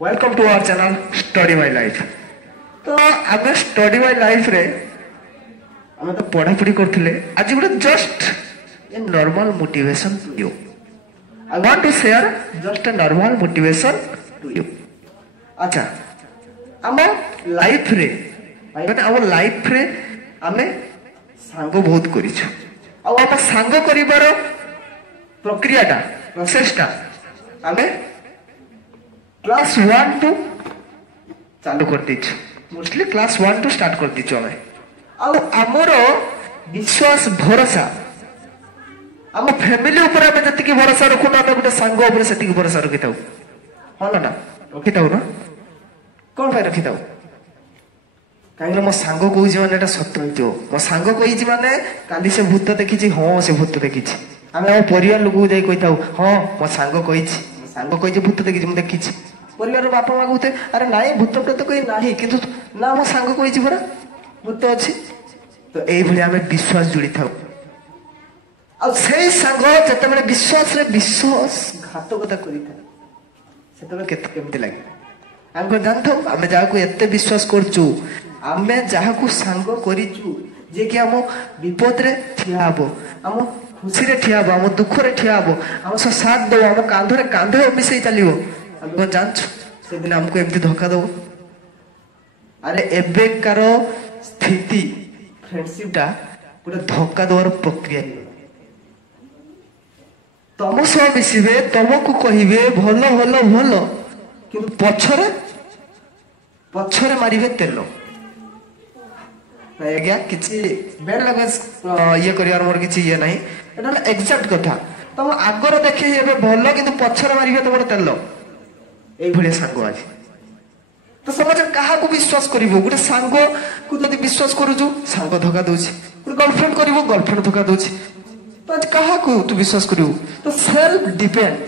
Welcome to our channel study my life. तो आम study my life रे आम तो पढ़ापढ़ी करथिले। आज गोटे just a normal motivation to you. I want to share just a normal motivation to you. अच्छा, आम लाइफ रे माने आम लाइफ रे आमे सांग बहुत करिछु। आ आम सांग करिवार प्रक्रियाटा प्रोसेसटा आमे क्लास 1 टू चालू कर दीचु। मोस्टली क्लास 1 टू स्टार्ट कर दीचु। आमर विश्वास भरोसा आम फैमिली ऊपर आम जी भरोसा रखु ना गोटे सांग उपर से भरोसा रखी था। हाँ ना रखी था ना कौन पाई रखी था कहीं मो सांग कही मैंने सत्य हो मो सांग कही मैंने काली से भूत देखी। हाँ से भूत देखी आम आम परिवार लोक जाई कही था हाँ मो सांग कही सांग कही भूत देखी मुझे देखी। परिवार बापा माँ कहते अरे नाई भूत प्रेत कहीं ना कि ना मो सांग कही परा भूत अच्छी। तो ये आम विश्वास जोड़ी था सांग जिते विश्वास विश्वासघातकता करते लगे आम जान था आम जहाँ एत विश्वास करचु आम जहाँ सांग करूँ जे कि आम विपद रे ठिया हम आम खुशी रे ठिया हम आम दुख रे ठिया हम आम सब साथ दो आम कांधरे कांधे मिसई चलो आम जानछु से दिन आमको एमती धोखा दो। अरे एबेकार स्थिति फ्रेंडशिपटा गोटे धोखा देवार प्रक्रिया तुम सह मिसबे तुमको कहे भल भल भल कि पछरे पछरे मारे तेल आज्ञा किसी बेड लैंग्वेज ये कर मोर किसी ये ना एक्जाक्ट कथा तुम आगर देखे भल कि पछरे मारे तुम तेल ये सांग आज तो समाज क्या विश्वास कर गोटे सांग को जब विश्वास करुचु सांग धोखा दूसरी गोटे गर्लफ्रेंड कर गर्लफ्रेंड धोखा दूसरी तो आज क्या तू विश्वास करू तो सेल्फ डिपेंड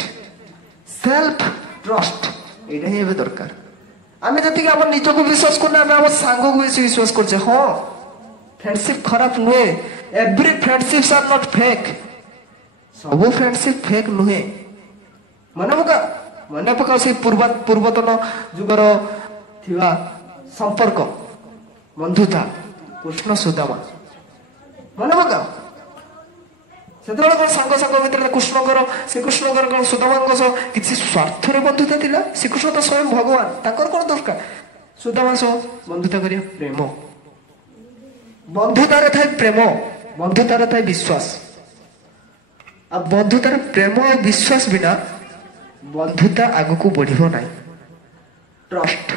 सेल्फ ट्रस्ट ये दरकार आम जी आम निज को विश्वास करना आम सांग को बेसी विश्वास कर। हाँ फ्रेंडशिप खराब नुहे every friendships are not fake सब फ्रेंडशिप फेक नुहे मन पका से पूर्वतन जुगर थिबा संपर्क बंधुता कृष्ण सुदामा मन पका से सांग सांग भर कृष्णकर श्रीकृष्ण सुदामा किसी स्वार्थ बंधुता थिला। श्रीकृष्ण तो स्वयं भगवान कौन दरकार सुदामा सह बंधुता करिया प्रेम बंधुतार थाए प्रेम बंधुतार थाए विश्वास आ बंधुतार प्रेम और विश्वास बिना बंधुता आग को बढ़ ना। ट्रस्ट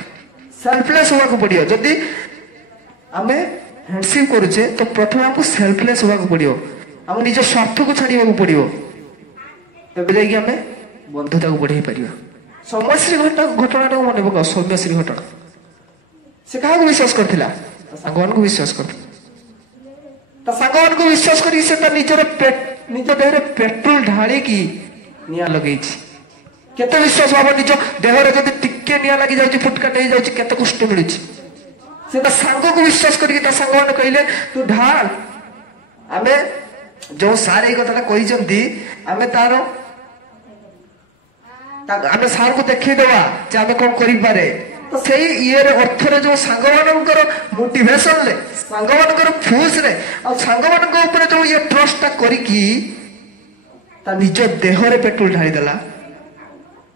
सेल्फलेस होगा पड़ो जदि आम फ्रेंडशिप करुचे तो प्रथम आमको सेल्फलेस होगा पड़ो आम निज स्वार्थ को छाड़ा पड़ो तब जाकि आम बंधुता को बढ़ाई पार। सौम्यश्री घटना मन पकाओ सौम्यश्री घटना से क्या विश्वास करता सांग को विश्वास कर सांग को विश्वास कर निज देह पेट्रोल ढाड़ी निआ लगे केते विश्वास भाव निज देहरे जब टिके निआ लगी जाउची फुटकाट हो जाउची केते कष्ट मिलुची से सांग को विश्वास करके सांग मैंने कहले तू ढाल आमे जो सार ये कथा कहते आमे तार आमे सार को देखई देवा जे आमे कोन करि पारे तो सही ये अर्थर जो सांग मानकर मोटिवेशन ले सांग मानकर फूस रे और सांग मान ऊपर जो ये ट्रस्टा करिकी ता निज देहरे पेट्रोल ढाली देला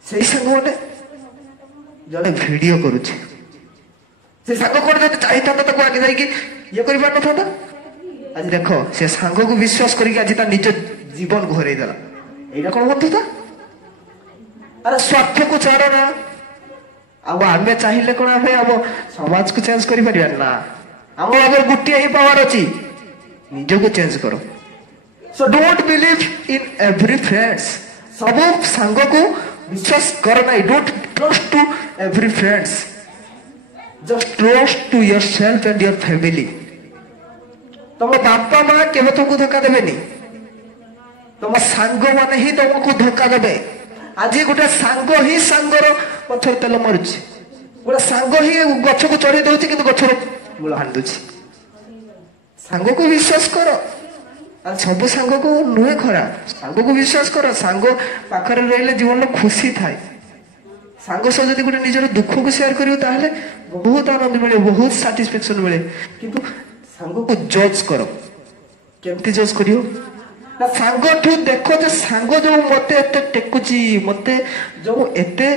से सांग मैंने जड़े भिडियो करुचे से सांग कौन जब चाहिए तो आगे जाकि ये कर पार न था। आज देख से सांग को विश्वास करके आज निज जीवन घरे देला यहाँ कौन बंधुता। अरे स्वार्थ को छाड़ ना अब आम चाहिए कौन आम समाज को चेंज कर ना आम अगर गोटे ही पावर अच्छी निज को चेंज करो। So don't believe in every friends सब सांग को विश्वास कर ना। Don't trust to every friends just trust to yourself and your family. तुम बापा माँ केवे तुमको धोखा देवे तुम सांग मान ही तुमको धोखा देवे। आज गोटे सांग ही सांगर पथर तेल मारुची गोटे सांग ही गछ को चढ़ी दौर कि गचर मूल हाणी दे सांग को विश्वास कर सब सांग को नुहे खराब सांग को विश्वास कर सांग पाखरे रही जीवन खुशी थाए ସାଙ୍ଗ ସହ ଯଦି ଗୋଟେ ନିଜର ଦୁଃଖକୁ ସେୟାର କରିବ ତାହେଲେ ବହୁତ ଆନନ୍ଦ ମିଳେ, ବହୁତ ସାଟିସ୍ଫାକ୍ସନ ମିଳେ। କିନ୍ତୁ ସାଙ୍ଗକୁ ଜଜ୍ କର, କେମିତି ଜଜ୍ କରିବ ନା ସାଙ୍ଗଠୁ ଦେଖ ଯେ ସାଙ୍ଗ ଯୋଉ ମତେ ଏତେ ଟେକୁଛି, ମତେ ଯୋଉ ଏତେ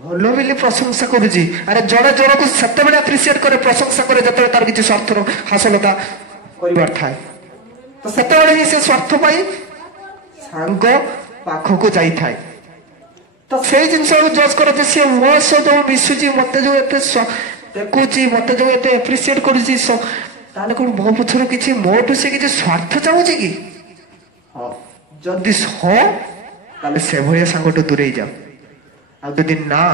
ଭଲ ବୋଲି ପ୍ରଶଂସା କରୁଛି। ଆରେ ଜଣେ ଜଣକୁ ସେତେବେଳେ ଆପ୍ରିସିଏଟ କରେ, ପ୍ରଶଂସା କରେ ଯେତେବେଳେ ତାର କିଛି ସ୍ୱାର୍ଥର ହାସଲତା କରିବାର ଥାଏ। ତ ସେତେବେଳେ ହିଁ ସେ ସ୍ୱାର୍ଥ ପାଇଁ ସାଙ୍ଗ ପାଖକୁ ଯାଇଥାଏ। ତ ସେଇ ଜିନିଷକୁ ଜଜ୍ କର ଯେ ସିଏ ମୋ ସହ ଯୋଉ ମିଶୁଛି, ମତେ ଯୋଉ ଏତେ ଦେଖୁଛି, ମତେ ଯୋଉ ଏତେ ଆପ୍ରିସିଏଟ କରୁଛି, ତାହେଲେ କଣ ମୋ ପଛରୁ କିଛି ମୋଠୁ ସେ କିଛି ସ୍ୱାର୍ଥ ଚାହୁଁଛି କି? ହଁ, ଯଦି ହଁ ତାହେଲେ ସେଭଳିଆ ସାଙ୍ଗଠୁ ଦୂରେଇ ଯାଅ। ଆଉ ଯଦି ନା,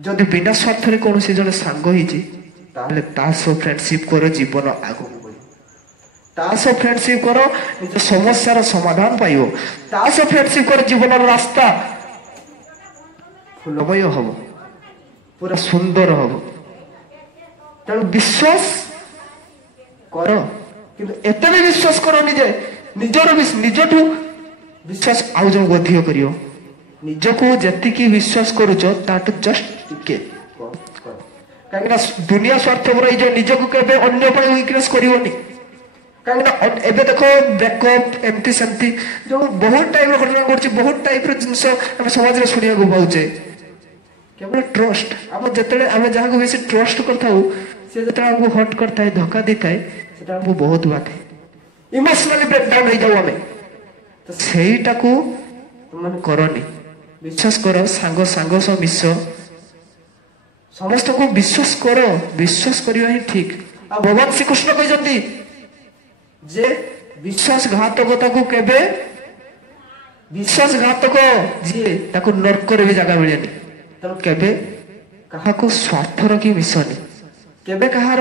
ଯଦି ବିନା ସ୍ୱାର୍ଥରେ କୌଣସି ଜଣେ ସାଙ୍ଗ ହେଇଛି ତାହେଲେ ତା ସହ ଫ୍ରେଣ୍ଡସିପ କର, ଜୀବନ ଆଗକୁ ବଢିବ। ତା ସହ ଫ୍ରେଣ୍ଡସିପ କର, ନିଜ ସମସ୍ୟାର ସମାଧାନ ପାଇବ। ତା ସହ ଫ୍ରେଣ୍ଡସିପ କର, ଜୀବନର ରାସ୍ତା ଫୁଲମୟ ହବ, ପୁରା ସୁନ୍ଦର ହବ। ତେଣୁ ବିଶ୍ୱାସ କର, କିନ୍ତୁ ଏତେ ବି ବିଶ୍ୱାସ କରନି ଯେ ନିଜଠୁ ବିଶ୍ୱାସ ଆଉ ଜଣକୁ ଅଧିକ କରିବ। ନିଜକୁ ଯେତିକି ବିଶ୍ୱାସ କରୁଛ ତାଠୁ ଜଷ୍ଟ ଟିକେ, କାହିଁକି ନା ଦୁନିଆ ସ୍ୱାର୍ଥପର ହେଇଯାଏ। ନିଜକୁ କେବେ ଅନ୍ୟ ପାଇଁ ୱିକନେସ୍ କରିବନି। କାହିଁକି ନା ଏବେ ଦେଖ ବ୍ରେକଅପ୍, ଏମିତି ସେମିତି ଯୋଉ ବହୁତ ଟାଇପର ଘଟଣା ଘଟୁଛି, ବହୁତ ଟାଇପର ଜିନିଷ ଆମେ ସମାଜରେ ଶୁଣିବାକୁ ପାଉଛେ। କେବଳ ଟ୍ରଷ୍ଟ, ଯେତେବେଳେ ଆମେ ଯାହାକୁ ବେଶୀ ଟ୍ରଷ୍ଟ କରିଥାଉ, ସେ ଯେତେବେଳେ ଆମକୁ ହଟ୍ କରିଥାଏ, ଧୋକା ଦେଇଥାଏ, ସେଟା ଆମକୁ ବହୁତ ବାଧେ, ଇମୋସନାଲି ବ୍ରେକଡାଉନ ହେଇଯାଉ ଆମେ। ତ ସେଇଟାକୁ ମାନେ କରନି, ବିଶ୍ୱାସ କର। ସାଙ୍ଗ ସହ ମିଶ, ସମସ୍ତଙ୍କୁ ବିଶ୍ୱାସ କର, ବିଶ୍ୱାସ କରିବା ହିଁ ଠିକ। ଆଉ ଭଗବାନ ଶ୍ରୀକୃଷ୍ଣ କହିଛନ୍ତି ଯେ ବିଶ୍ୱାସଘାତକତାକୁ କେବେ, ବିଶ୍ୱାସଘାତକ ଯିଏ ତାକୁ ନର୍କରେ ବି ଜାଗା ମିଳେନି। ତେଣୁ କେବେ କାହାକୁ ସ୍ୱାର୍ଥ ରଖି ମିଶନି, କେବେ କାହାର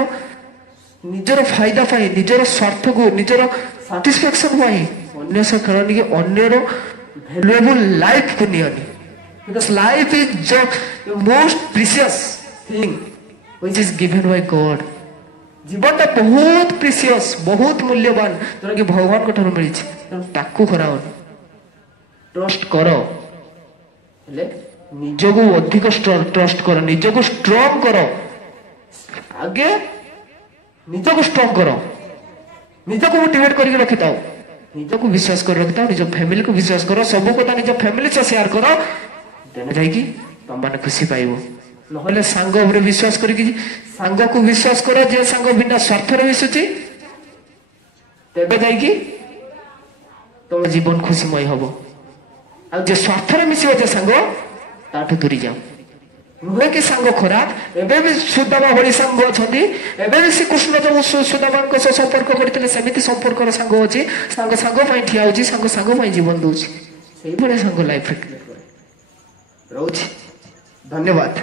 ନିଜର ଫାଇଦା ପାଇଁ, ନିଜର ସ୍ୱାର୍ଥକୁ, ନିଜର ସାଟିସ୍ଫାକ୍ସନ ପାଇଁ ଅନ୍ୟ ସହ ଖେଳନି, କି ଅନ୍ୟର ଭ୍ୟାଲୁଏବୁଲ ଲାଇଫକୁ ନିଅନି। Because life is the most precious thing which is given by God. ଜୀବନଟା ବହୁତ ପ୍ରିସିୟସ୍, ବହୁତ ମୂଲ୍ୟବାନ, ଯୋଉଟାକି ଭଗବାନଙ୍କ ଠାରୁ ମିଳିଛି। ତେଣୁ ତାକୁ ହରାଅନି, ଟ୍ରଷ୍ଟ କର, ହେଲେ ନିଜକୁ ଅଧିକ ଟ୍ରଷ୍ଟ କର, ନିଜକୁ ଷ୍ଟ୍ରଙ୍ଗ କର। ଆଗେ ନିଜକୁ ଷ୍ଟ୍ରଙ୍ଗ କର, ନିଜକୁ ମୋଟିଭେଟ କରିକି ରଖିଥାଉ, ନିଜକୁ ବିଶ୍ୱାସ କରି ରଖିଥାଉ, ନିଜ ଫ୍ୟାମିଲିକୁ ବିଶ୍ୱାସ କର, ସବୁ କଥା ନିଜ ଫ୍ୟାମିଲି ସହ ସେୟାର କର, ତେଣୁ ଯାଇକି ତମମାନେ ଖୁସି ପାଇବ। ନହେଲେ ସାଙ୍ଗ ଉପରେ ବିଶ୍ୱାସ କରିକି, ସାଙ୍ଗକୁ ବିଶ୍ୱାସ କର ଯେ ସାଙ୍ଗ ବିନା ସ୍ୱାର୍ଥରେ ମିଶୁଛି, ତେବେ ଯାଇକି ତମ ଜୀବନ ଖୁସିମୟ ହବ। ଆଉ ଯେ ସ୍ୱାର୍ଥରେ ମିଶିବ ଯେ ସାଙ୍ଗ, ତାଠୁ ଦୂରି ଯାଅ। ନୁହେଁ କି ସାଙ୍ଗ ଖରାପ, ଏବେ ବି ସୁଦାମା ଭଳି ସାଙ୍ଗ ଅଛନ୍ତି, ଏବେ ବି ଶ୍ରୀକୃଷ୍ଣ ଯୋଉ ସୁଦାମାଙ୍କ ସହ ସମ୍ପର୍କ କରିଥିଲେ ସେମିତି ସମ୍ପର୍କର ସାଙ୍ଗ ଅଛି। ସାଙ୍ଗ ପାଇଁ ଠିଆ ହଉଛି, ସାଙ୍ଗ ପାଇଁ ଜୀବନ ଦଉଛି। ସେଇଭଳିଆ ସାଙ୍ଗ ଲାଇଫରେ ରହୁଛି। ଧନ୍ୟବାଦ।